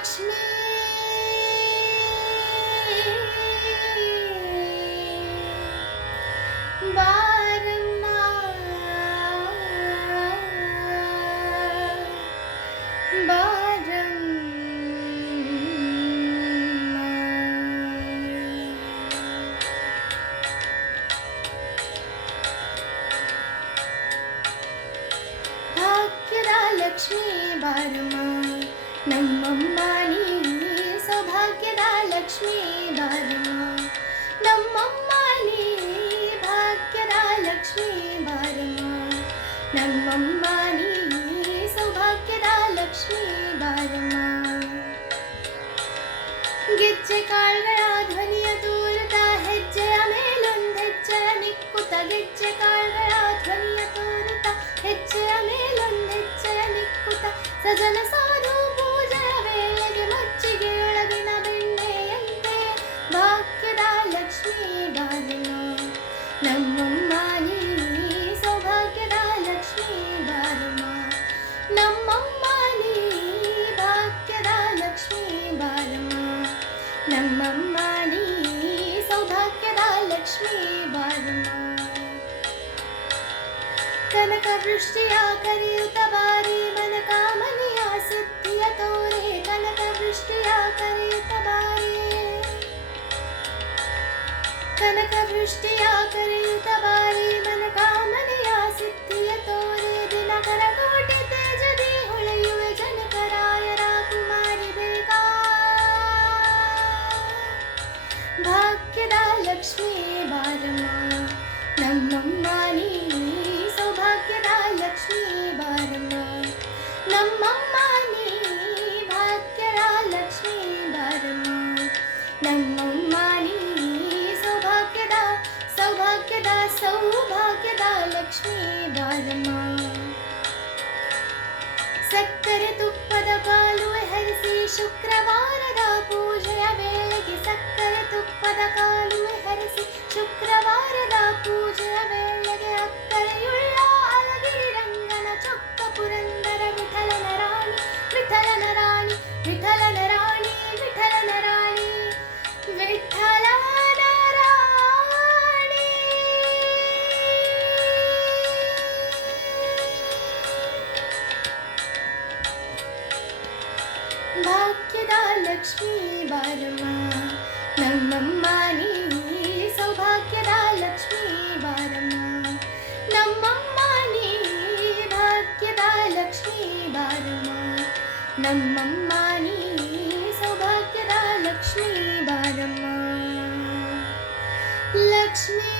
ಲಕ್ಷ್ಮೀ ಬಾರಮ್ಮ ಬಾರಮ್ಮ. ಭಾಗ್ಯದ ಲಕ್ಷ್ಮೀ ಬಾರಮ್ಮ ನಮ್ಮಮ್ಮ ನೀ, ಸೌಭಾಗ್ಯದ ಲಕ್ಷ್ಮೀ ಬಾರಮ್ಮ ನಮ್ಮಮ್ಮ ನೀ, ಭಾಗ್ಯದ ಲಕ್ಷ್ಮೀ ಬಾರಮ್ಮ ನಮ್ಮಮ್ಮ ನೀ, ಸೌಭಾಗ್ಯದ ಲಕ್ಷ್ಮೀ ಬಾರಮ್ಮ. ಗೆಜ್ಜೆ ಕಾಳ್ಗಳ ಧ್ವನಿಯ ತೋರುತ್ತಾ ಹೆಜ್ಜೆಯ ಮೇಲೊಂದೆಜ್ಜೆಯ ನಿಕ್ಕುತ್ತ, ಗೆಜ್ಜೆ ಕಾಳ್ಗಳ ಧ್ವನಿಯ ತೋರುತ್ತಾ ಹೆಜ್ಜೆಯ ಮೇಲೊಂದೆಜ್ಜೆಯ ನಿಕ್ಕುತ್ತ, ಸಜನ ಸಾಧು ಪೂಜೆಯ ವೇಳೆಗೆ ಮಜ್ಜಿಗೆಯೊಳಗಿನ ಬೆಣ್ಣೆಯಂತೆ ಭಾಗ್ಯದ ಲಕ್ಷ್ಮೀ ಬಾರಮ್ಮ ನಮ್ಮಮ್ಮ ನೀ, ಸೌಭಾಗ್ಯದ ಲಕ್ಷ್ಮೀ ಬಾರಮ್ಮ ನಮ್ಮಮ್ಮ ನೀ, ಭಾಗ್ಯದ ಲಕ್ಷ್ಮೀ ಬಾರಮ್ಮ ನಮ್ಮಮ್ಮ ನೀ, ಸೌಭಾಗ್ಯದ ಲಕ್ಷ್ಮೀ ಬಾರಮ್ಮ. ಕನಕ ವೃಷ್ಟಿಯ ಕರೆಯುತ್ತ ಬಾರಿ ಮನ ಕಾಮನೆಯ ಸಿದ್ಧಿಯ ತೋರೆ, ಕನಕ ವೃಷ್ಟಿಯ ಕರೆಯುತ್ತ ಬಾರಿ, ಕನಕ ವೃಷ್ಟಿಯ ಕರೆಯುತ್ತ ಬಾರಿ ಮನ ಕಾಮನೆಯ ಸಿದ್ಧಿಯ ತೋರೆ, ದಿನಕರ ಕೋಟೆ ತೇಜದಿ ಹೊಳೆಯುವೆ ಜನಕರಾಯರ ಕುಮಾರಿ ಬೇಕಾ. ಭಾಗ್ಯದ ಲಕ್ಷ್ಮೀ ಬಾರಮ್ಮ ನಮ್ಮಮ್ಮ ನೀ, ಸೌಭಾಗ್ಯದ ಲಕ್ಷ್ಮೀ ಬಾರಮ್ಮ ನಮ್ಮಮ್ಮ ನೀ, ಭಾಗ್ಯದ ಲಕ್ಷ್ಮೀ ಬಾರಮ್ಮ ನಮ್ಮಮ್ಮ ನೀ, ಸೌಭಾಗ್ಯದ ಸೌಭಾಗ್ಯದ ಸೌಭಾಗ್ಯದ ಲಕ್ಷ್ಮೀ ಬಾರಮ್ಮ. ಸಕ್ಕರೆ ತುಪ್ಪದ ಕಾಲುವೆ ಹರಿಸಿ ಶುಕ್ರವಾರದ ಪೂಜೆಯ ವೇಳೆಗೆ, ಸಕ್ಕರೆ ತುಪ್ಪದ ಕಾಲುವೆ ಹರಿಸಿ ಶುಕ್ರವಾರದ ಪೂಜೆಯ ವೇಳೆಗೆ, ಅಕ್ಕರೆಯುಳ್ಳ ಅಲಗಿರಿ ರಂಗನ ಚೊಕ್ಕ ಪುರಂದರ ವಿಠಲನ ರಾಣಿ, ವಿಠಲನ ರಾಣಿ, ವಿಠಲನ ರಾಣಿ, ವಿಠಲನ ರಾಣಿ, ವಿಠಲನ ರಾಣಿ. ಭಾಗ್ಯದ ಲಕ್ಷ್ಮೀ ಬಾರಮ್ಮ ನಮ್ಮಮ್ಮ ನೀ, ಸೌಭಾಗ್ಯದ ಲಕ್ಷ್ಮೀ ಬಾರಮ್ಮ ನಮ್ಮಮ್ಮ ನೀ, ಭಾಗ್ಯದ ಲಕ್ಷ್ಮೀ ಬಾರಮ್ಮ ನಮ್ಮಮ್ಮ ನೀ, ಸೌಭಾಗ್ಯದ ಲಕ್ಷ್ಮೀ ಬಾರಮ್ಮ. ಲಕ್ಷ್ಮೀ